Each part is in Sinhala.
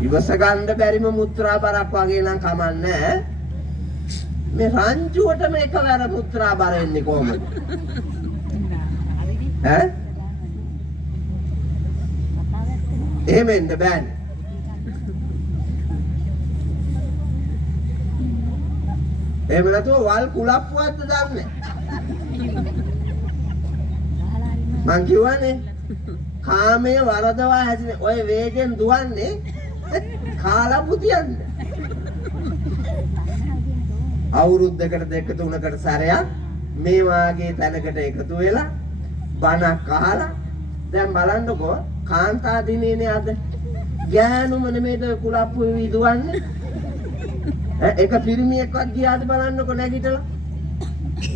ඉවස ගන්න බැරිම මුත්‍රා බරක් වගේ නම් කමන්නේ. මේ රංචුවටම එකවර මුත්‍රා බර එන්නේ කොහොමද? ඈ? එහෙම එන්න බෑනේ. එහෙම නැතුව වල් කුලප්පුවක්ද දන්නේ? මං කියවනේ කාමයේ වරදවා හැසිරෙන ඔය වේගෙන් දුවන්නේ කාලා පුතියන්නේ. අවුරුද්දකට දෙක තුනකට සැරයක් මේ වාගේ තැනකට එකතු වෙලා බණක් අහලා දැන් බලන්නකෝ කාන්තා දිනේනේ අද ගෑනුම නෙමෙයිද කුලප්පු විදුවන්නේ. එක පිරිමියෙක්වත් ගියාද බලන්නකො නැගිටලා.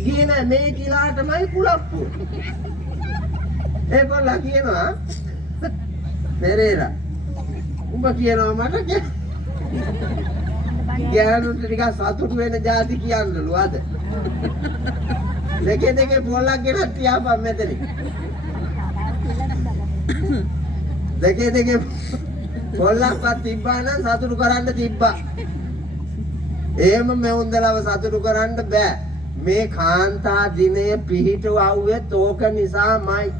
ගියේ නෑ මේ කිලාටමයි කුලප්පු. ඒගොල්ලෝ කියනවා පෙරේරා උඹ කියනවා මට ගෑනුන්ට ටිකක් සතුටු වෙන જાති කියන්නලු අද. දෙකේ පොල්ලක් ගෙනත් තියාපන් මෙතනින්. දෙකේ පොල්ලක්වත් තිබ්බා නම් සතුටු කරන්න තිබ්බා. එහෙම මෙවුන්දලව සතුටු කරන්න බෑ. මේ කාන්තා දිනය පිහිටව આવුවෙත් ඕක නිසාමයි.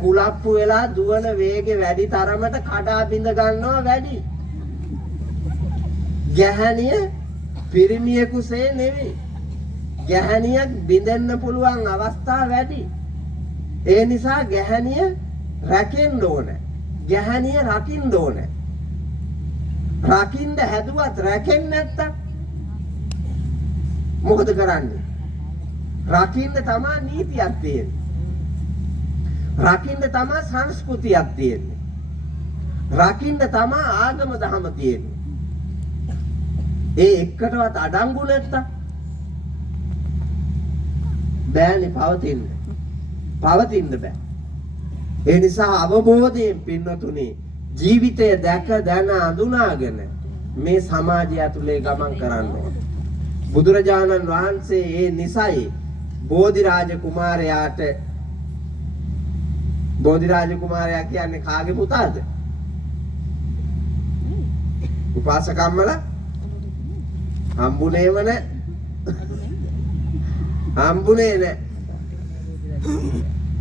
කුලප්පු වෙලා දුවන වේගෙ වැඩි තරමට කඩා බිඳ ගන්නවා වැඩි. ගැහණිය පිරිමියෙකුසේ නෙවෙයි. ගැහණියක් බිඳෙන්න පුළුවන් අවස්ථා වැඩි. ඒ නිසා ගැහණිය රැකෙන්න ඕන. ගැහණිය රකින්න ඕන. රකින්න හැදුවත් රැකෙන්නේ නැත්තම් මොකද කරන්නේ? රකින්න තමයි නීතියක් තියෙන්නේ. රකින්න තමයි සංස්කෘතියක් තියෙන්නේ. රකින්න තමයි ආගම දහම තියෙන්නේ. ඒ එක්කටවත් අඩංගු නැත්තම් බෑනේ පවතින්න. පවතින්න බෑ. ඒ නිසා අවබෝධයෙන් පින්නතුනි ජීවිතය දැක දැන අඳුනාගෙන මේ සමාජය ඇතුලේ ගමන් කරන්න ඕන. බුදුරජාණන් වහන්සේ ඒ නිසයි බෝධිරාජ කුමාරයාට බෝධිරාජ කුමාරයා කියන්නේ කාගේ පුතාද? උපාසකම්මල හම්බුනේම නැ. හම්බුනේ නැ.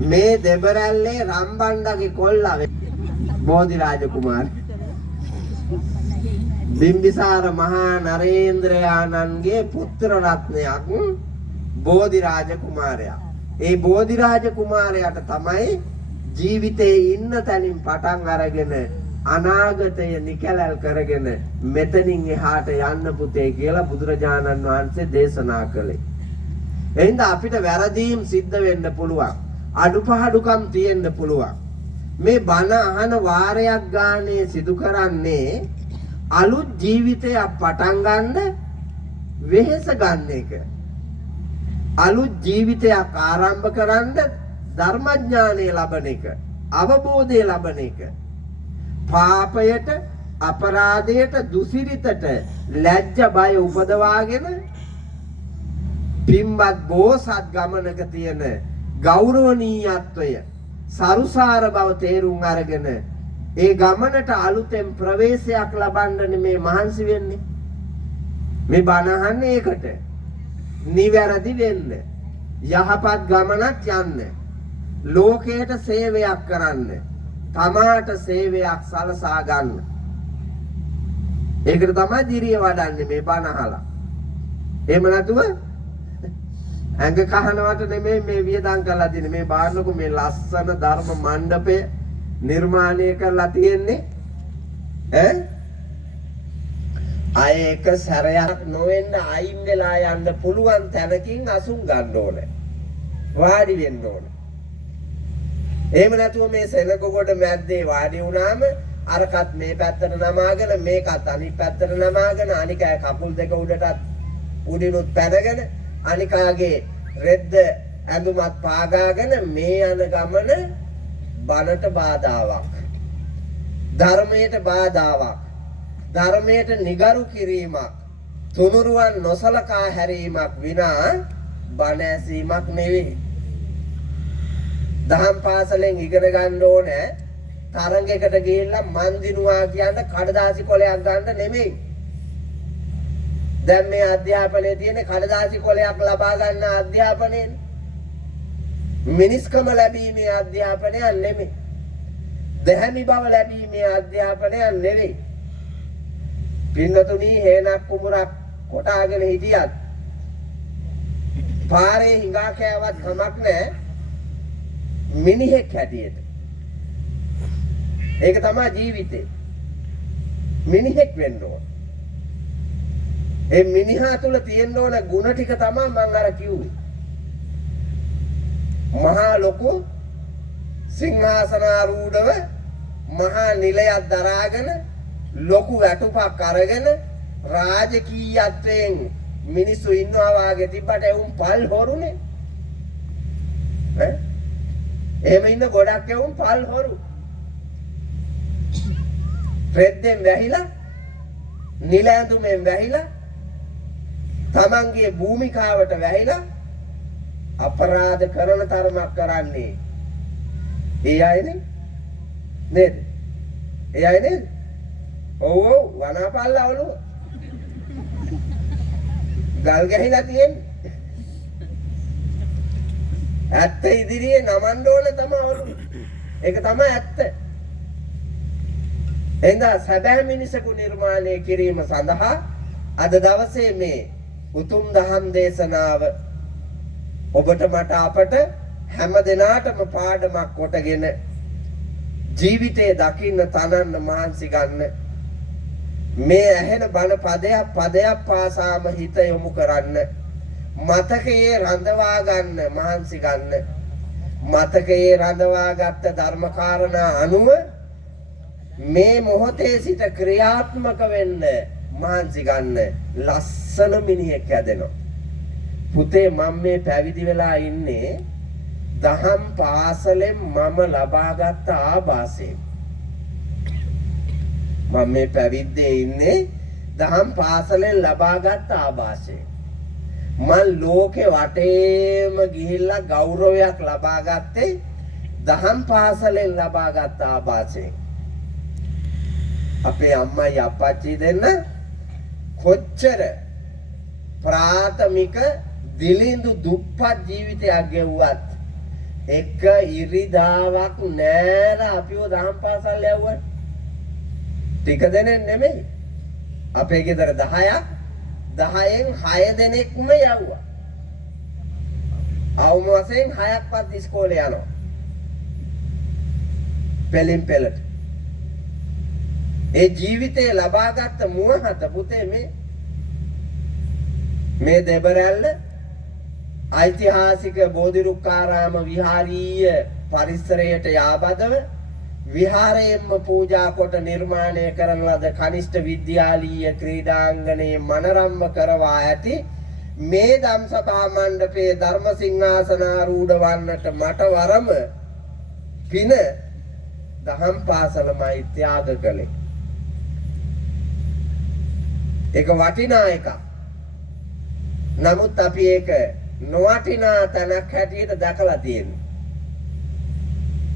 මේ දෙබරැල්ලේ රම්බණ්ඩගේ කොල්ලා බෝධිරාජ කුමාරයා. බිම්බිසාර මහා නරේන්ද්‍රයාණන්ගේ පුත්‍ර රත්නයක් බෝධිරාජ කුමාරයා. ඒ බෝධිරාජ කුමාරයාට තමයි ජීවිතේ ඉන්න තැනින් පටන් අරගෙන අනාගතය නිකැලල් කරගෙන මෙතනින් එහාට යන්න පුතේ කියලා බුදුරජාණන් වහන්සේ දේශනා කළේ. එහෙනම් අපිට වැරදීම් සිද්ධ වෙන්න පුළුවන්. අඩුපහඩුකම් තියෙන්න පුළුවන්. මේ බණ අහන වාරයක් ගානේ සිදු කරන්නේ අලුත් ජීවිතයක් පටන් ගන්න වෙහෙස ගන්න එක. අලුත් ජීවිතයක් ආරම්භ කරන්න ධර්මඥානය ලබන එක, අවබෝධය ලබන එක. පාපයට, අපරාධයට, දුසිරිතට ලැජ්ජ බය උපදවාගෙන පින්වත් බෝසත් ගමනක තියෙන ගෞරවනීයත්වය, සරුසාර බව තේරුම් අරගෙන ඒ ගමනට අලුතෙන් ප්‍රවේශයක් ලබන්න මේ මහන්සි වෙන්නේ. මේ බණ අහන්නේ ඒකට. නිවැරදි වෙන්න. යහපත් ගමනක් යන්න. ලෝකයට සේවයක් කරන්න. තමාට සේවයක් සලසා ගන්න. ඒකට තමයි දිරිය වඩන්නේ මේ බණ අහලා. එහෙම නැතුව ඇඟ කහනවට නෙමෙයි මේ වියදම් කරලා තියෙන්නේ. මේ බාන්නකෝ මේ ලස්සන ධර්ම මණ්ඩපය නිර්මාණය කරලා තියෙන්නේ. අය එක සැරයක් නොවෙන්න අයින් වෙලා යන්න පුළුවන් තැනකින් අසුන් ගන්න ඕනේ. වාඩි වෙන්න ඕනේ. එහෙම නැතුව මේ සෙනග කොට මැද්දේ වාඩි වුණාම අරකට මේ පැත්තට නමාගෙන මේකත් අනිත් පැත්තට නමාගෙන අනික කකුල් දෙක උඩටත් උඩිනුත් පැනගෙන අනිකාගේ රෙද්ද ඇඳුමත් පාගාගෙන මේ යන ගමන බණට බාධාවක්. ධර්මයට බාධාවක්. ධර්මයට නිගරු කිරීමක්. තුනුරුවන් නොසලකා හැරීමක් විනා බණ ඇසීමක් නෙවෙයි. දහම් පාසලෙන් ඉගෙන ගන්න ඕනේ තරඟයකට ගිහිල්ලා මන් දිනුවා කියන කඩදාසි කොලයක් ගන්න නෙමෙයි. දැන් මේ අධ්‍යාපනයේ තියෙන කඩදාසි කොලයක් ලබා ගන්න අධ්‍යාපනයේ මිනිස්කම ලැබීමේ අධ්‍යාපනයක් නෙමෙයි. දැහැමි බව ලැබීමේ අධ්‍යාපනයක් නෙවෙයි. පින්නතුණී හේනක් කුඹරක් කොටාගෙන හිටියත් පාරේ හිඟා කෑවත් කමක් නැහැ මිනිහෙක් හැටියට. ඒක තමයි ජීවිතේ. මිනිහෙක් වෙන්න ඕන. ඒ මිනිහා තුල තියෙන්න ඕන ගුණ ටික තමයි මම අර කිව්වේ. මහා ලොකු සිංහාසනාරූඪව මහා නිලයක් දරාගෙන ලොකු වැටුපක් අරගෙන රාජකීයත්වයෙන් මිනිස්සු ඉන්නවා වාගේ තිබ්බට එවුන් පල් හොරුනේ. එහෙම ඉන්න ගොඩක් එවුන් පල් හොරු. රෙද්දෙන් වැහිලා නිල ඇඳුමෙන් වැහිලා තමන්ගේ භූමිකාවට වැහිලා අපරාධ කරන තරමක් කරන්නේ ඒ අයනේ නේද? ඒ අය නේද? ඔව් වනාපල්ලා ඔළුව ගල් ගැහිලා තියෙන්නේ. ඇත්ත ඉදිරියේ නමන්න ඕන තමයි ඔළුව. ඒක තමයි ඇත්ත. එහෙනම් සැබෑ මිනිසකු නිර්මාණය කිරීම සඳහා අද දවසේ මේ උතුම් දහම් දේශනාව ඔබට මට අපට හැම දිනාටම පාඩමක් කොටගෙන ජීවිතේ දකින්න තනන්න මහන්සි ගන්න. මේ ඇහෙන බණ පදයක් පාසාම හිත යොමු කරන්න. මතකයේ රඳවා ගන්න මහන්සි ගන්න. මතකයේ රඳවාගත් ධර්ම කාරණා අනුව මේ මොහොතේ සිට ක්‍රියාත්මක වෙන්න මහන්සි ගන්න. ලස්සන මිනිහෙක් හැදෙනවා. පුතේ මම මේ පැවිදි වෙලා ඉන්නේ දහම් පාසලෙන් මම ලබාගත් ආభాසයෙන්. මම මේ පැවිද්දේ ඉන්නේ දහම් පාසලෙන් ලබාගත් ආభాසයෙන්. මම ලෝකේ වටේම ගිහිල්ලා ගෞරවයක් ලබා ගත්තේ දහම් පාසලෙන් ලබාගත් ආభాසයෙන්. අපේ අම්මයි අප්පච්චි දෙන්න කොච්චර ප්‍රාථමික දිලිඳු දුප්පත් ජීවිතයක් ගෙවුවත් එක ඉරිදාවක් නෑර අපිව දහම් පාසල් යවුවා. ටික දෙනෙක් නෙමෙයි. අපේ ගෙදර 10ක් 10න් 6 දෙනෙක්ම යවුවා. අවම වශයෙන් 6ක්වත් ඉස්කෝලේ යනවා. පෙලින් පෙලට. ඒ ජීවිතේ ලබාගත් මුවහත පුතේ මේ දෙබරැල්ල ඓතිහාසික බෝධිරුක්කාරාම විහාරීය පරිසරයට යාබදව විහාරයෙන්ම පූජා කොට නිර්මාණය කරන ලද කනිෂ්ඨ විද්‍යාලීය ක්‍රීඩාංගණයේ මනරම්ම කරවා ඇති මේ ධම්සභා මණ්ඩපයේ ධර්ම සිංහාසනාරූඪ වන්නට මට වරම පින දහම් පාසලමයි ත්‍යාග කළේ. ඒක වටිනා එකක්. නමුත් අපි ඒක නොවටිනා තැනක් හැටියට දැකලා තියෙනවා.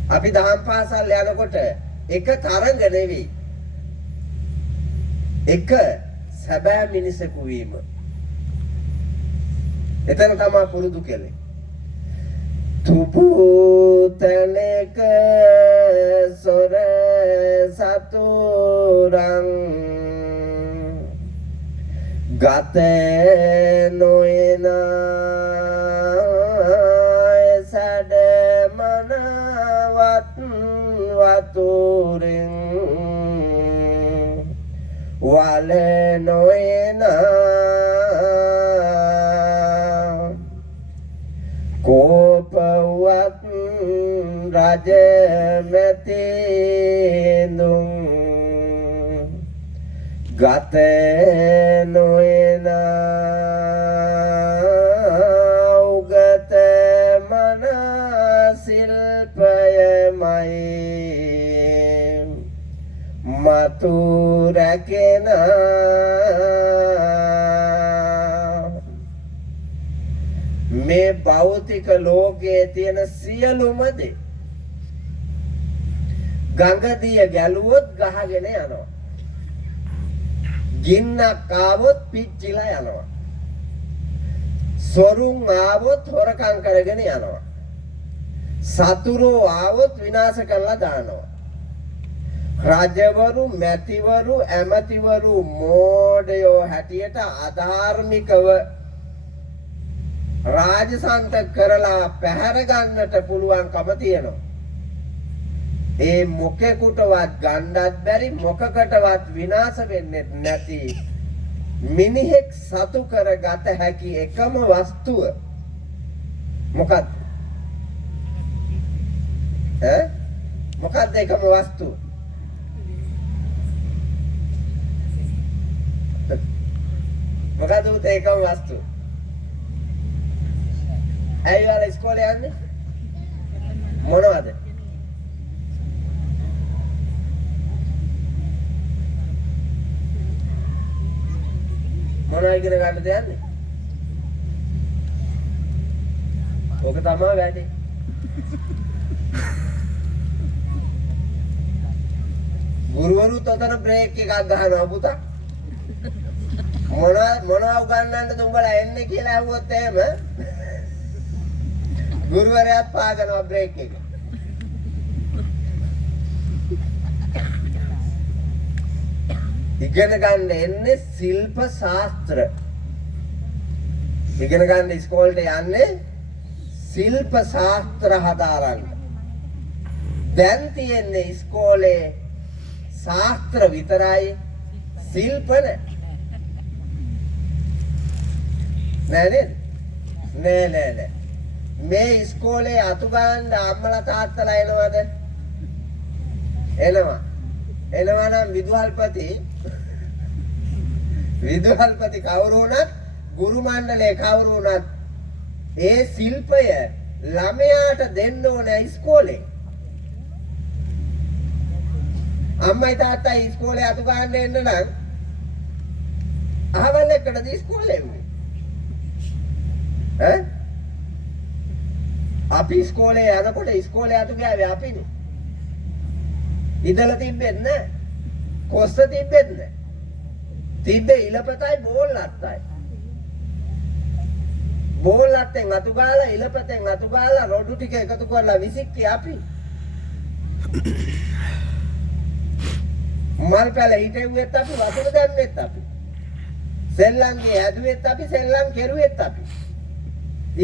අපි දහම් පාසල් යනකොට එක තරඟ නෙවෙයි. එක සැබෑ මිනිසෙකු වීම. එතන තමයි පුරුදු කෙලේ. තුපුතලක සොර සතුරං ගත නොයන සඩ මනවත් වතුරින් වල නොයන කෝපවත් රජ මෙතිඳුන් ගත නොයන උගත මන ශිල්පයමයි මතු රැකෙන මේ භෞතික ලෝකයේ තියෙන සියලුම දේ ගඟදිය ගැලුවොත් ගහගෙන යනවා. ගින්නක් ආවොත් පිච්චිලා යනවා. සොරුන් ආවොත් හොරකම් කරගෙන යනවා. සතුරෝ ආවොත් විනාශ කරලා දානවා. රජවරු, මැතිවරු, ඇමතිවරු මෝඩයෝ හැටියට අධාර්මිකව රාජසන්ත කරලා පැහැර ගන්නට පුළුවන්කම තියෙනවා. ඒ මොකෙකුටවත් ගන්නත් බැරි, මොකකටවත් විනාශ වෙන්නේ නැති මිනිහෙක් සතු කරගත හැකි එකම වස්තුව මොකක්ද? මොකක්ද එකම වස්තුව? මොකක්ද උත් එකම වස්තුව? ඇයි ඔයාලා ඉස්කෝලේ යන්නේ? මොනවද? මොනවා ඉගෙන ගන්නද යන්නේ? ඕක තමයි වැඩේ. ගුරුවරුත් අතන බ්‍රේක් එකක් ගහනවා පුතා. මොනවා උගන්වන්නද උඹලා එන්නේ කියලා අහුවොත් එහෙම ගුරුවරයාත් පාගනවා බ්‍රේක් එක. ඉගෙන ගන්න එන්නේ ශිල්ප ශාස්ත්‍ර. ඉගෙන ගන්න ඉස්කෝලේට යන්නේ ශිල්ප ශාස්ත්‍ර හදාරන්න. දැන් තියෙන්නේ ඉස්කෝලේ ශාස්ත්‍ර විතරයි, ශිල්ප නෑ. නෑ. මේ ඉස්කෝලේ අතු ගන්න අම්මලා තාත්තලා එනවද? එනවා. එනවා නම් විදුහල්පති කවුරු වුණත්, ගුරු මණ්ඩලයේ කවුරු වුණත් ඒ ශිල්පය ළමයාට දෙන්න ඕනේ ඉස්කෝලේ. අම්මයි තාත්තයි ඉස්කෝලේ අතු ගන්න එන්න නම් අහවල් එක්කටද ඉස්කෝලේ එන්නේ? අපි ඉස්කෝලේ යනකොට ඉස්කෝලේ අතු ගෑවේ අපිනේ. ඉඳලා තිබ්බෙත් නෑ. කොස්ස තිබ්බෙත් නෑ. තිබ්බේ ඉලපතයි බෝල්ලත්තයි. බෝල්ලත්තෙන් අතු ගාලා ඉලපතෙන් අතු ගාලා රොඩු ටික එකතු කරලා විසික්කේ අපි. මල් පැල හිටෙව්වෙත් අපි, වතුර දැම්මෙත් අපි. සෙල්ලම්ගේ ඇදුවෙත් අපි, සෙල්ලම් කෙරුවෙත් අපි.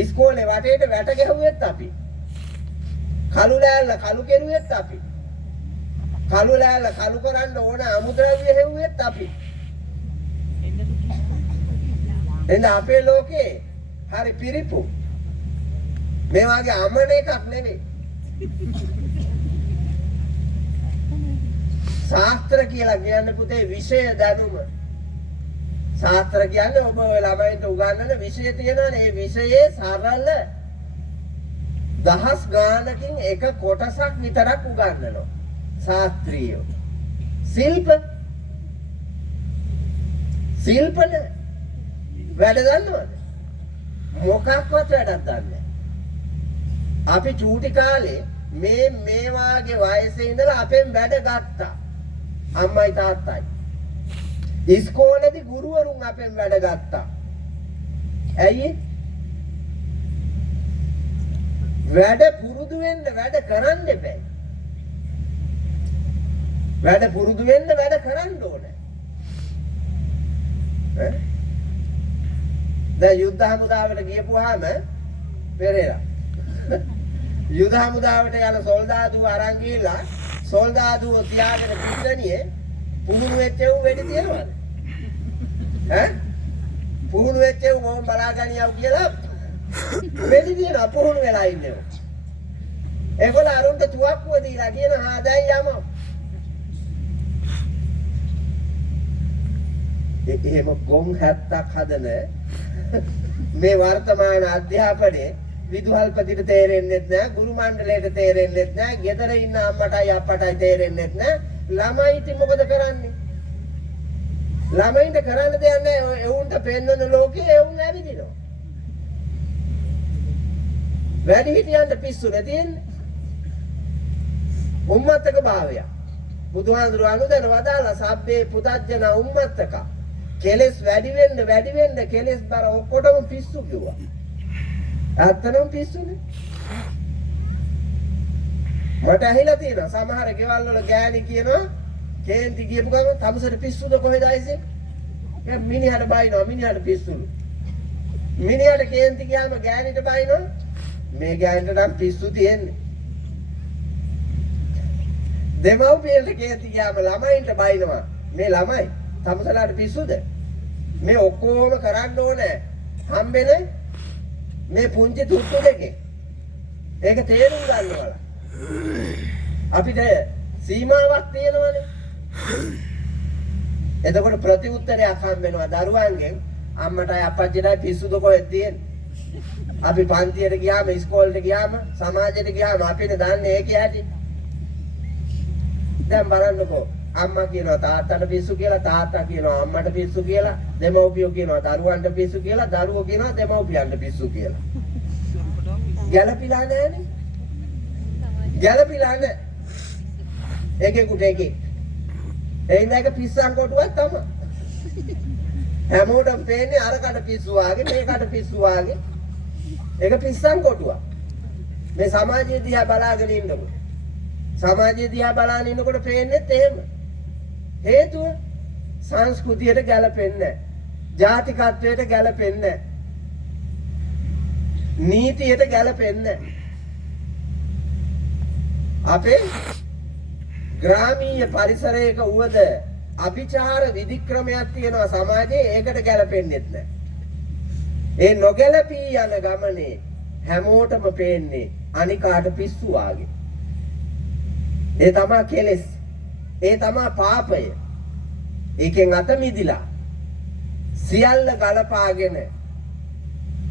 ඉස්කෝලේ වටේට වැට ගැහුවෙත් අපි. කළු ලෑල්ල කළු කෙරුවෙත් අපි. කළු ලෑල්ල කළු කරන්න ඕන අමුද්‍රව්‍ය හෙව්වෙත් අපි. එන්න අපේ ලෝකේ හරි පිරිපු. මේ වගේ අමන එකක් නෙවෙයි. ශාස්ත්‍ර කියලා කියන්නේ පුතේ විෂය දැනුම. ශාස්ත්‍ර කියන්නේ ඔබ ඔය ළමයින්ට උගන්වන විෂය තියෙනවානේ. ඒ විෂයේ සරල දහස් ගානකින් එක කොටසක් විතරක් උගන්වනවා. ශාස්ත්‍රීය. ශිල්පන වැඩ දන්නවද? මොකක්වත් වැඩක් දන්නේ. අපි චූටි කාලේ මේ වාගේ වයසේ ඉඳලා අපෙන් වැඩ ගත්තා. අම්මයි තාත්තයි. ඉස්කෝලේදී ගුරුවරුන් අපෙන් වැඩ ගත්තා. ඇයි? වැඩ පුරුදු වෙන්න වැඩ කරන්න එපා. වැඩ පුරුදු වෙන්න වැඩ කරන්න ඕනේ. දැන් යුද්ධ හමුදාවට ගියපුවාම පෙරේලා යුද්ධ හමුදාවට යන සොල්දාදුව අරන් ගිහිල්ලා සොල්දාදුව තියාගෙන පිටදනියේ පුහුණු වෙච්ච උ වෙඩි තියනවද? පුහුණු වෙච්ච උ මොම් බලාගනියව කියලා වෙඩි තියනවා පුහුණු වෙලා ඉන්නේ. ඒගොල්ලෝ අරුන්ට තුවක්කුව දීලා කියන හා දැන් යමු. එහෙම ගොම් 70ක් හදන මේ වර්තමාන අධ්‍යාපනයේ විදුහල්පතිට තේරෙන්නේ නැහැ, ගුරු මණ්ඩලයට තේරෙන්නේ නැහැ, ගෙදර ඉන්න අම්මටයි අප්පටයි තේරෙන්නේ නැහැ. ළමයි ඉතින් මොකද කරන්නේ? ළමයින්ට කරන්න දෙයක් නැහැ. එවුන්ට පෙන්වන ලෝකේ එවුන් ඇවිදිනවා. වැඩි හිටියන්ට පිස්සු නැතින්නේ. උම්මත්තක භාවය. බුදුහාඳුර අනුදැන වදාලා සබ්බේ පුතජන උම්මත්තක. කෙලස් වැඩි වෙන්න කෙලස් බර ඔක්කොටම පිස්සු කිව්වා. ඇත්තටම පිස්සුනේ. මට ඇහිලා තියෙනවා සමහර ගෙවල් වල ගෑණි කියනවා කේන්ති කියපු ගමන් තමුසට පිස්සුද කොහෙද ආයිසේ? දැන් මිනිහට බයිනවා මිනිහට පිස්සුලු. මිනිහට කේන්ති ගියාම ගෑණිට බයිනවා මේ ගෑණිට නම් පිස්සු තියෙන්නේ. දෙමව්පියන්ට කේන්ති ගියාම ළමයින්ට බයිනවා මේ ළමයි තමුසලාට පිස්සුද? මේ ඔක්කොම කරන්න ඕනේ හම්බෙන්නේ මේ පුංචි තුට්ටු දෙකේ. ඒක තේරුම් ගන්නවල. අපිට සීමාවක් තියෙනවනේ. එතකොට ප්‍රතිඋත්තරයක් හම්බ වෙනවා දරුවන්ගෙන් අම්මටයි අප්පච්චිටයි පිස්සුද කොහෙද තියෙන්නේ? අපි පන්තියට ගියාම ඉස්කෝලේට ගියාම සමාජයට ගියාම අපිට දන්නේ ඒකේ ඇති. දැන් බලන්නකෝ අම්මා කියනවා තාත්තට පිස්සු කියලා තාත්තා කියනවා අම්මට පිස්සු කියලා දෙමව්පියෝ කියනවා දරුවන්ට පිස්සු කියලා දරුවෝ කියනවා දෙමව්පියන්ට පිස්සු කියලා. ගැළපිලා නැහැනේ. ගැළපිලා නැහැ. එකෙකුට එකෙක්. එයින් එක පිස්සන් කොටුවක් තමයි. හැමෝටම පේන්නේ අරකට පිස්සු වාගේ මේකට පිස්සු වාගේ. ඒක පිස්සන් කොටුවක්. මේ සමාජය දිහා බලාගෙන ඉන්නකොට සමාජය දිහා බලාගෙන ඉන්නකොට පේන්නේත් එහෙම. හේතුව සංස්කෘතියට ගැලපෙන්නේ නැහැ. ජාතිකත්වයට ගැලපෙන්නේ නැහැ. නීතියට ගැලපෙන්නේ නැහැ. අපේ ග්‍රාමීය පරිසරයක උවද අභිචාර විධික්‍රමයක් තියෙනවා සමාජයේ ඒකට ගැලපෙන්නේත් නැහැ. ඒ නොගැලපී යන ගමනේ හැමෝටම පේන්නේ අනිකාට පිස්සු වාගේ. ඒ තමයි කෙලෙස්. ඒ තමයි පාපය. ඒකෙන් අත මිදිලා සියල්ල ගලපාගෙන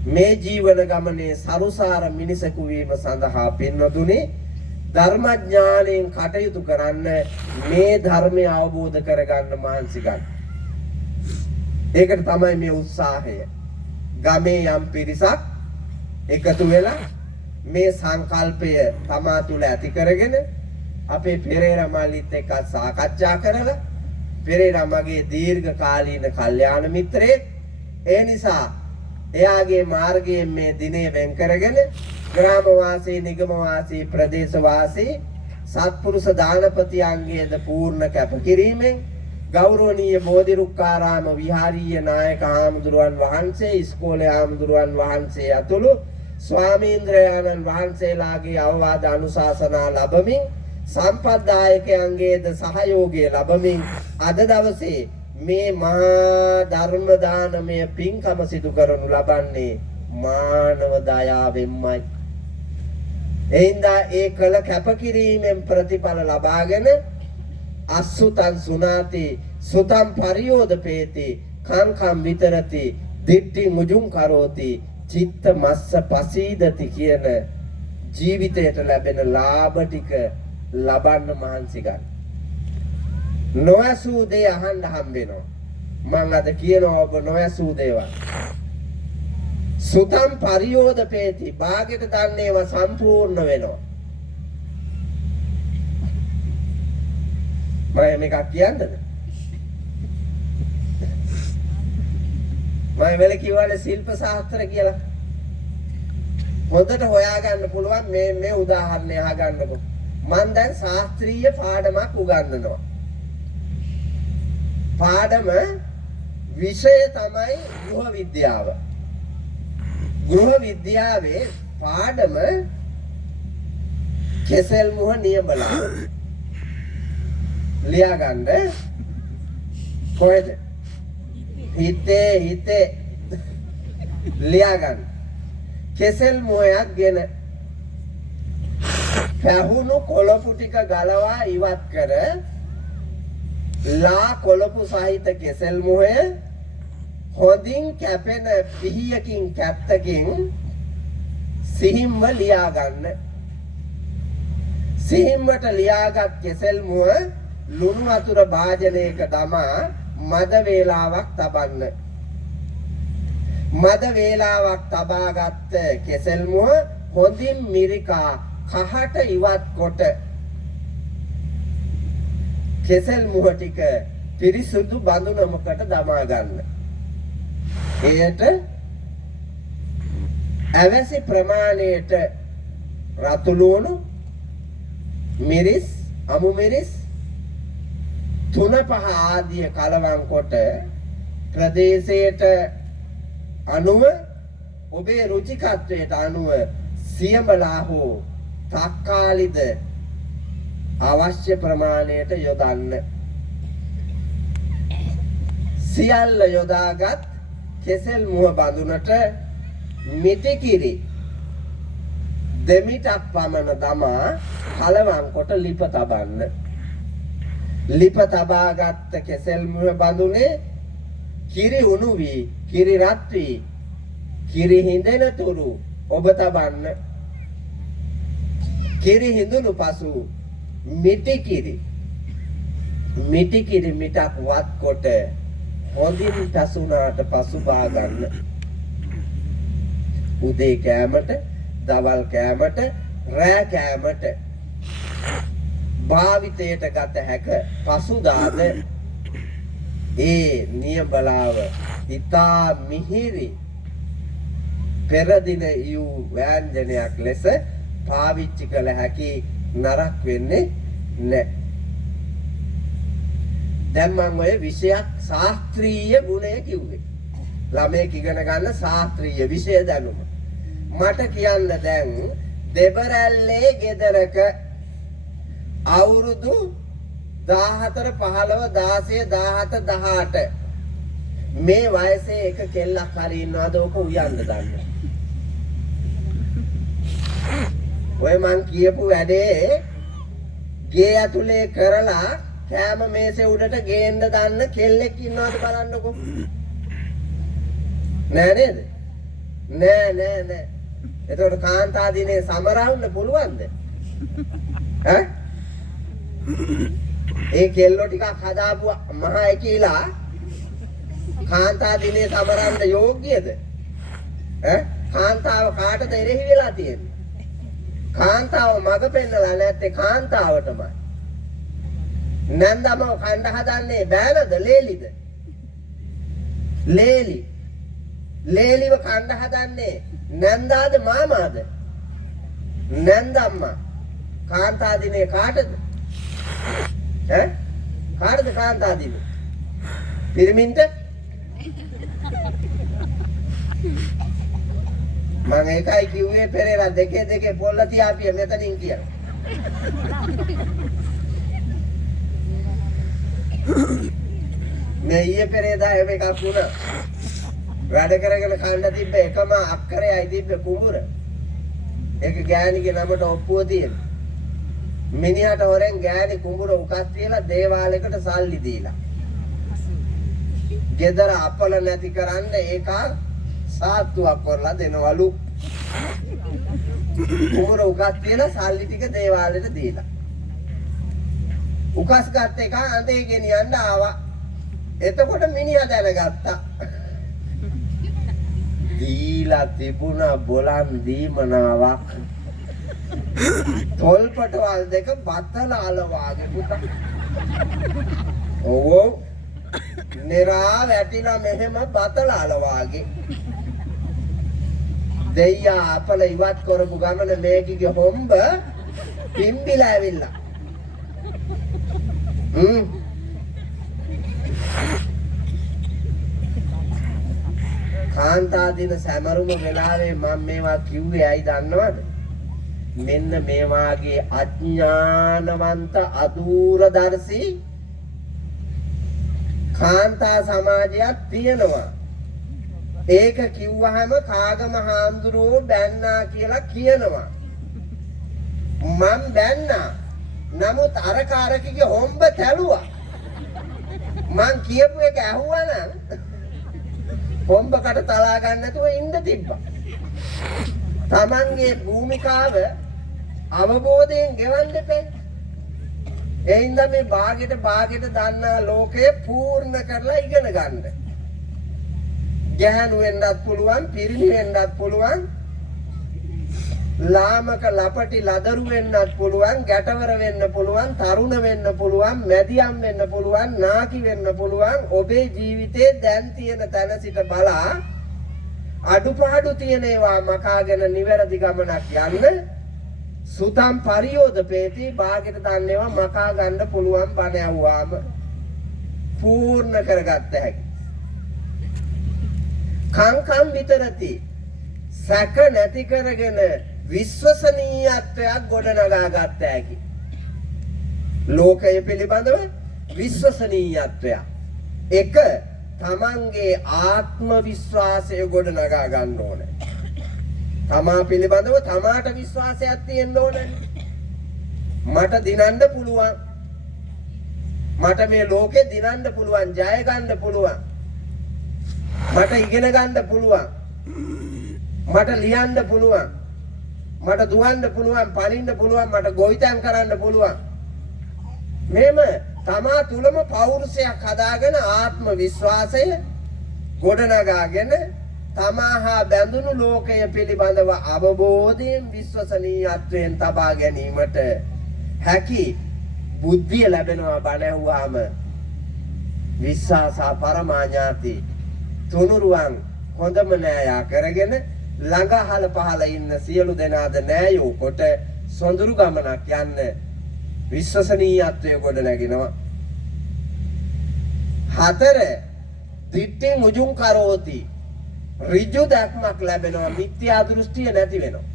මේ ජීවන ගමනේ සරුසාර මිනිසෙකු වීම සඳහා පින්වතුනි ධර්මඥාණයෙන් කටයුතු කරන්න මේ ධර්මය අවබෝධ කරගන්න මහන්සි ගන්න. ඒකට තමයි මේ උත්සාහය. ගමේ යම් පිරිසක් එකතු වෙලා මේ සංකල්පය තමා තුළ ඇති කරගෙන අපේ පෙරේරා මල්ලිත් එක්ක සාකච්ඡා කරලා පෙරේරා මගේ දීර්ඝ කාලීන කල්යාණ මිත්‍රයෙක්. ඒ නිසා එයාගේ මාර්ගයෙන් මේ දිනේ වෙන් කරගෙන ග්‍රාම වාසී නිගම වාසී ප්‍රදේශ වාසී සත්පුරුෂ දානපති අංගයේද පූර්ණ කැපකිරීමෙන් ගෞරවනීය බෝධිරුක්කාරාම විහාරීය නායක හාමුදුරුවන් වහන්සේ ඉස්කෝලේ හාමුදුරුවන් වහන්සේ ඇතුළු ස්වාමීන්ද්‍රයාණන් වහන්සේලාගේ අවවාද අනුශාසනා ලැබමින් සම්පත්දායකයන්ගේද සහයෝගය ලැබමින් අද දවසේ මේ මහා ධර්ම දානමය පින්කම සිදු කරනු ලබන්නේ මානව දයාවෙන්මයි. එයින්දා ඒ කළ කැපකිරීමෙන් ප්‍රතිඵල ලබාගෙන අසුතං සුනාති සුතං පරියෝදපේති කංකම් විතරති දිට්ඨි මුජුං කරෝති චිත්ත මස්ස පසීදති කියන ජීවිතයට ලැබෙන ලාභ ටික ලබන්න මහන්සි ගන්න. නොඇසූ දේ අහන්න හම්බ වෙනවා. මම අද කියනවා ඔබ නොඇසූ දේවල්. සුතං පරියෝදපේති භාගයට දන්නේවා සම්පූර්ණ වෙනවා. මම මේක කියන්නද? මම වෙල කිව්වනේ ශිල්ප ශාස්ත්‍ර කියලා. හොඳට හොයාගන්න පුළුවන් මේ උදාහරණය අහගන්නකො. මම දැන් ශාස්ත්‍රීය පාඩමක් උගන්වනවා. පාඩම විෂය තමයි ගෘහ විද්‍යාව. ගෘහ විද්‍යාවේ පාඩම කෙසෙල් මුහ නියමලා. ලියා ගන්න කොහෙද? හිතේ ලියා ගන්න. කෙසෙල් මුහයක් ගෙන පැහුණු කොළපු ටික ගලවා ඉවත් කර ලා කොළපු සහිත කෙසෙල් මුහය හොඳින් කැපෙන පිහියකින් කැත්තකින් සිහිම්ව ලියා ගන්න. සිහිම්වට ලියාගත් කෙසෙල් මුව ලුණු වතුර භාජනයක දමා මද වේලාවක් තබන්න. මද වේලාවක් තබාගත් කෙසෙල් මුව හොඳින් මිරිකා කහට ඉවත් කොට කෙසෙල් මුව ටික පිරිසුදු බඳුනමකට දමා ගන්න. එයට අවැසි ප්‍රමාණයට රතු ලුණු, මිරිස්, අමු මිරිස් 3-5 ආදිය කලවම් කොට ප්‍රදේශයට අනුව ඔබේ රුචිකත්වයට අනුව සියඹලා හෝ තක්කාලිද අවශ්‍ය ප්‍රමාණයට යොදන්න. සියල්ල යොදාගත් කෙසෙල් මුව බඳුනට මිටිකිරි දෙමිටක් පමණ දමා කලවම් කොට ලිප තබන්න. ලිප තබාගත් කෙසෙල් මුව බඳුනේ කිරි උණු වී කිරි රත් වී කිරි හිඳෙන තුරු ඔබ තබන්න. කිරි හිඳුණු පසු මිටිකිරි මිටක් වත් කොට හොඳින් තසුනාට පසු බා ගන්න. උදේ කෑමට, දවල් කෑමට, රෑ කෑමට භාවිතයට ගත හැක පසුදාද ඒ නියඹලාව ඉතා මිහිරි පෙර දින යූ ව්‍යංජනයක් ලෙස පාවිච්චි කළ හැකි නරක වෙන්නේ නැහැ. දැන් මම ඔය විෂයක් ශාස්ත්‍රීය ගුණය කිව්වේ. ළමයෙක් ඉගෙන ගන්න ශාස්ත්‍රීය විෂය දැනුම. මට කියන්න දැන් දෙබරැල්ලේ ගෙදරක අවුරුදු 14 15 16 17 18 මේ වයසේ එක කෙල්ලක් හරි ඉන්නවද ඔක උයන්න දන්න. ඔය මං කියපු වැඩේ ගේ ඇතුලේ කරලා කෑම මේසේ උඩට ගේන්න දන්න කෙල්ලෙක් ඉන්නවද බලන්නකෝ. නෑ නේද? නෑ. එතකොට කාන්තා දිනේ සමරවන්න පුළුවන්ද? ඈ? ඒ කෙල්ලෝ ටිකක් හදාපු මහා එකීලා කාන්තා දිනේ සමරන්න යෝග්‍යද? ඈ? කාන්තාව කාටද එරෙහි වෙලා තියෙන්නේ? කාන්තාව මග පෙන්නලා නැත්තේ කාන්තාවටමයි. නන්දම කණ්ඩ හදන්නේ බෑනද ලේලිද? ලේලිව කණ්ඩ හදන්නේ නන්දාද මාමාද? නන්දම්මා. කාන්තා දිනේ කාටද? ඈ? කාටද කාන්තා දිනේ? පිරිමින්ට? මම ඒකයි කිව්වේ පෙරේලා දෙකේ පොල්ල තියාපිය මෙතනින් කියන. මේ ඊයේ පෙරේදා හැම එකක් වුණා. වැඩ කරගෙන කන්න තිබ්බ එකම අක්කරයයි තිබ්බ කුඹුර. ඒක ගෑණිගේ නමට ඔප්පුව තියෙන. මිනිහට හොරෙන් ගෑණි කුඹුර උකස් තියලා දේවාලයකට සල්ලි දීලා. ගෙදර අපල නැති කරන්න ඒක සාත්තුවක් කරලා දෙනවලු. කුඹුර උකස් තියලා සල්ලි ටික දේවාලෙට දීලා. උකස් ගත්ත එක අඳේ ගෙනියන්න ආවා. එතකොට මිනිහා දැනගත්තා. දීලා තිබුණා බොලන් දීමනාවක්. තොල්පටවල් දෙක බත්තලාල වාගේ පුතා. ඔව් නෙරා වැටිලා මෙහෙම බත්තලාල වාගේ. දෙයියා අපල ඉවත් කරපු ගමන මේකිගේ හොම්බ පිම්බිලා ඇවිල්ලා. කාන්තා දින සැමරුම වෙලාවේ මම මේවා කිව්වේ ඇයි දන්නවද? මෙන්න මේ වාගේ අඥානවන්ත අදූරදර්ශී කාන්තා සමාජයක් තියෙනවා. ඒක කිව්වහම කාගම හාමුදුරුවෝ බැන්නා කියලා කියනවා. මම බැන්නා. නමුත් අර කාරකගේ හොම්බ තැළුවා. මං කියපු එක ඇහුවා නම් හොම්බකට තලා ගන්න නැතුව ඉන්න තිබ්බා. Tamanගේ භූමිකාව අවබෝධයෙන් ගෙවන්න දෙපේ. ඒ හින්දා මේ භාගෙට දන්නා ලෝකය පූර්ණ කරලා ඉගෙන ගන්න. ගැහණු වෙන්නත් පුළුවන්, පිරිමි වෙන්නත් පුළුවන්. ලාමක ලපටි ලදරු වෙන්නත් පුළුවන්, ගැටවර වෙන්න පුළුවන්, තරුණ වෙන්න පුළුවන්, මැදියම් වෙන්න පුළුවන්, නාකි වෙන්න පුළුවන්. ඔබේ ජීවිතේ දැන් තියෙන තැන සිට බලා අඩුපාඩු තියෙන ඒවා මකාගෙන නිවැරදි ගමනක් යන්න සුතම් පරියෝදපේති භාගයට දන්නේවා මකා ගන්න පුළුවන් බණ ඇහුවාම පූර්ණ කරගත්ත හැකි. කංකම් විතරති සැක නැති කරගෙන විශ්වසනීයත්වයක් ගොඩනගා ගත්ත හැකි. ලෝකය පිළිබඳව විශ්වසනීයත්වයක්. එක තමන්ගේ ආත්ම විශ්වාසය ගොඩනගා ගන්න ඕනේ. තමා පිළිබඳව තමාට විශ්වාසයක් තියෙන්න ඕනේ. මට දිනන්න පුළුවන්. මට මේ ලෝකේ දිනන්න පුළුවන්, ජය ගන්න පුළුවන්. මට ඉගෙන ගන්න පුළුවන්. මට ලියන්න පුළුවන්. මට දුවන්න පුළුවන්, පනින්න පුළුවන්, මට ගොවිතැන් කරන්න පුළුවන්. මෙහෙම තමා තුලම පෞරුෂයක් හදාගෙන ආත්ම විශ්වාසය ගොඩනගාගෙන තමාහා බැඳුණු ලෝකය පිළිබඳව අවබෝධයෙන් විශ්වසනීයත්වයෙන් තබා ගැනීමට හැකි බුද්ධිය ලැබෙනවා. බණ ඇහුවාම විශ්වාසා පරමාඥාති තුනුරුවන් හොඳම නෑයා කරගෙන ළඟ අහල පහල ඉන්න සියලු දෙනාද නෑයෝ කොට සොඳුරු ගමනක් යන්න විශ්වසනීයත්වය ගොඩ නැගෙනවා. 4 දිට්ඨි මුජුං කරෝති ඍජු දැක්මක් ලැබෙනවා. මිත්‍යා දෘෂ්ටිය නැති වෙනවා.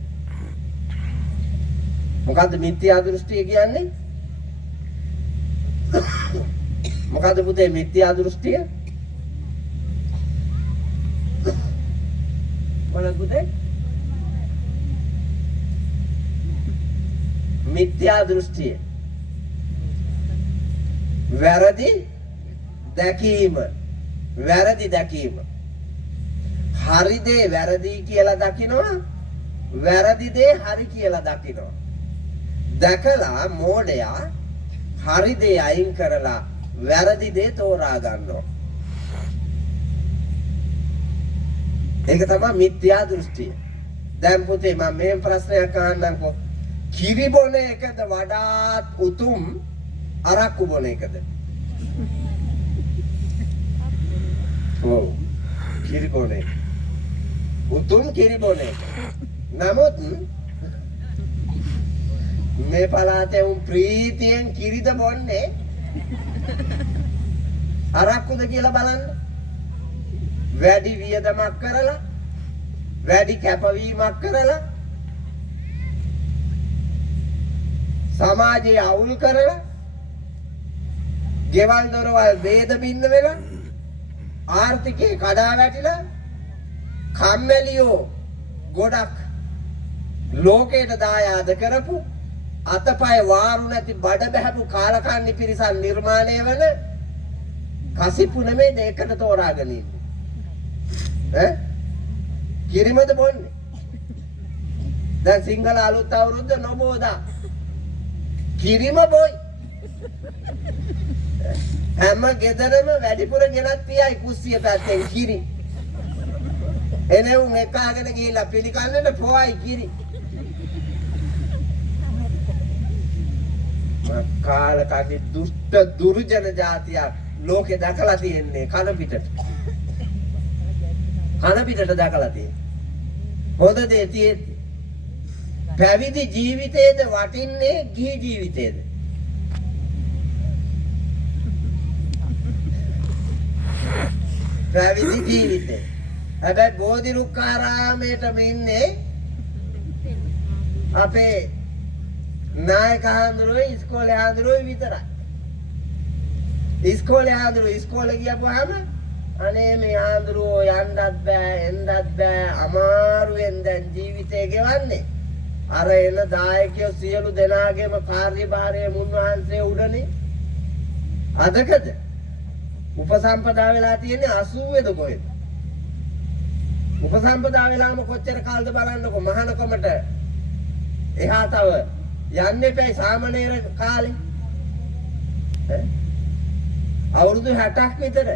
මොකද්ද මිත්‍යා දෘෂ්ටිය කියන්නේ? මොකද්ද පුතේ මිත්‍යා දෘෂ්ටිය? මොනවද පුතේ? මිත්‍යා දෘෂ්ටිය වැරදි දැකීම. වැරදි දැකීම. හරි දේ වැරදි කියලා දකිනවා, වැරදි දේ හරි කියලා දකිනවා. දැකලා මෝඩයා හරි දේ අයින් කරලා වැරදි දේ තෝරා ගන්නවා. ඒක තමයි මිත්‍යා දෘෂ්ටිය. දැන් පුතේ මම මේ ප්‍රශ්නයක් අහන්නම්කෝ. කිරි බොන එකද වඩාත් උතුම් අරක්කු බොන එකද? ඔව් කිරි බොන එක. උතුම් කිරි බොන එක. නමුත් මේ පළාතේ උන් ප්‍රීතියෙන් කිරිද බොන්නේ අරක්කුද කියලා බලන්න. වැඩි වියදමක් කරලා, වැඩි කැපවීමක් කරලා, සමාජයේ අවුල් කරලා, ගෙවල් දොරවල් වේද බින්න වෙලා, ආර්ථිකේ කඩා වැටිලා, කම්මැලියෝ ගොඩක් ලෝකයට දායාද කරපු, අතපය වාරු නැති බඩ බැහැපු කාලකන්ණි පිරිසක් නිර්මාණය වෙන කසිප්පු නෙමෙයි දෙකට තෝරාගෙන ඉන්නේ. කිරිමද බොන්නේ? දැන් සිංහල අලුත් අවුරුද්ද නොබෝදා කිරිම බොයි. හැම ගෙදරම වැඩිපුර ගෙනත් තියයි කුස්සිය පැත්තෙන් කිරි. එනේ උන් එකාගෙන ගිහිල්ලා පිළිකන්නට පොයි කිරි. කාලකන්ණි දුෂ්ට දුර්ජන જાතියක් ලෝකේ දැකලා තියෙන්නේ කන පිටට. කන පිටට දැකලා තියෙන්නේ. හොඳ දේ තියෙද්දි. පැවිදි ජීවිතේද වටින්නේ ගිහි ජීවිතේද? පැවිදි ජීවිතේ. හැබැයි බෝධිරුක්කාරාමයටම ඉන්නේ අපේ නායක හාමුදුරුවෝ ඉස්කෝලේ හාමුදුරුවෝ විතරයි. ඉස්කෝලේ හාමුදුරුවෝ ඉස්කෝලේ ගියපුවාම අනේ මේ හාමුදුරුවෝ යන්නත් බෑ එන්නත් බෑ අමාරුවෙන් දැන් ජීවිතේ ගෙවන්නේ. අර එන දායකයෝ සියලු දෙනාගේම කාර්යභාරය මුන්වහන්සේ උඩනේ. අදකද උපසම්පදා වෙලා තියෙන්නේ 80ද කොහෙද? උපසම්පදා වෙලාම කොච්චර කාලද බලන්නකො. මහානකමට එහා තව යන්නේ පැයි සාමණේර කාලේ. අවුරුදු 60ක් විතර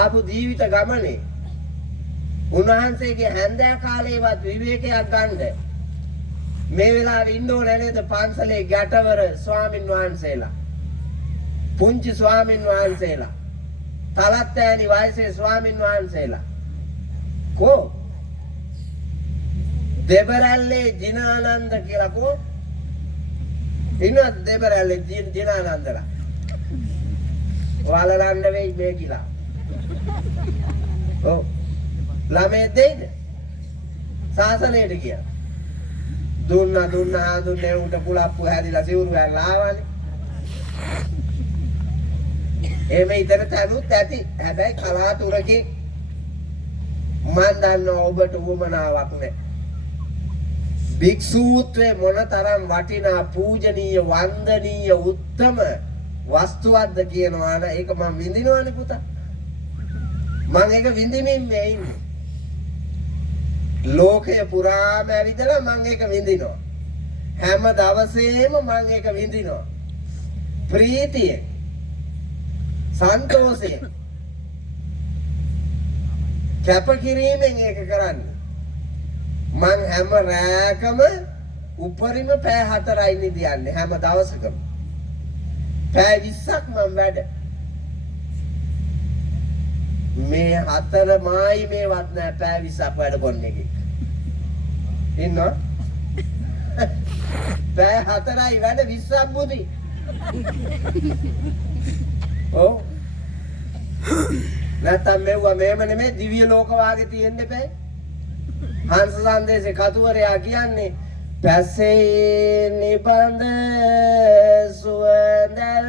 ආපු ජීවිත ගමනේ උන්වහන්සේගේ හැන්දෑ කාලේවත් විවේකයක් ගන්න මේ වෙලාවේ ඉන්න ඕනේ නේද පන්සලේ ගැටවර ස්වාමින් වහන්සේලා. පුංචි ස්වාමින් වහන්සේලා. තලත් ඈනි වයසේ ස්වාමින් වහන්සේලා. කෝ දෙබරැල්ලේ ජිනානන්ද කියලා කෝ ඉන්නවද දෙබරැල්ලේ ජිනානන්දලා? ඔයාලලන්න වෙයි මේ කියලා. ඔව් ළමේ දෙයිද? සාසනයට කියලා. දුන්නා හඳුන්නේ උන්ට පුලප්පු හැදිලා සිවුරු හැරලා ආවනේ. එමේ ඉතන තනුත් ඇති. හැබැයි කලාතුරකින් මන් දන්නවා ඔබට උවමනාවක් නැහැ. භික්ෂූත්වයේ මොනතරම් වටිනා පූජනීය වන්දනීය උත්තම වස්තුවක්ද කියනවා නම් ඒක මම විඳිනවනේ පුතා. මම ඒක විඳින්මින් මේ ඉන්නේ. ලෝකය පුරාම ඇවිදලා මම ඒක විඳිනවා. හැම දවසේම මම ඒක විඳිනවා. ප්‍රීතිය සන්තෝෂය කැපකිරීමෙන් ඒක කරන්නේ. මං හැම රැකම උපරිම පැය 4යි නිදියන්නේ හැම දවසකම. පැය 20ක් මම වැඩ. මේ 4 මායි මේවත් නෑ පැය 20ක් වැඩ කොන්නේ එකේ. ඉන්නවා? පැය 4යි වැඩ 20ක් බුදි. ඔව්. නැත්තම් මෙව්වා මේම නෙමෙයි දිව්‍ය ලෝක වාගේ තියෙන්න එපා. හංස සන්දේශේ කතුවරයා කියන්නේ පැසේ නිබඳ සුවඳල්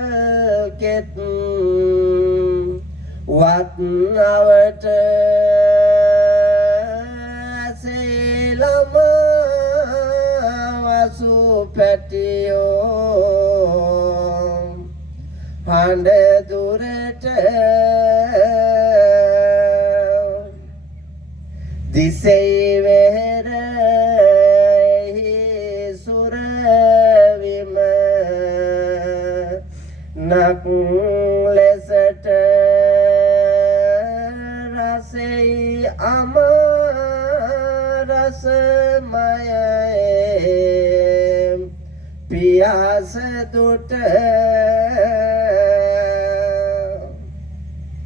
කෙත් වත් නවට සේලම වසු පැටියෝ හඬ දුරට දිසෙයි වෙහෙර සුර විම නක් ලෙසට රසෙයි අම රසමය පියාස දුට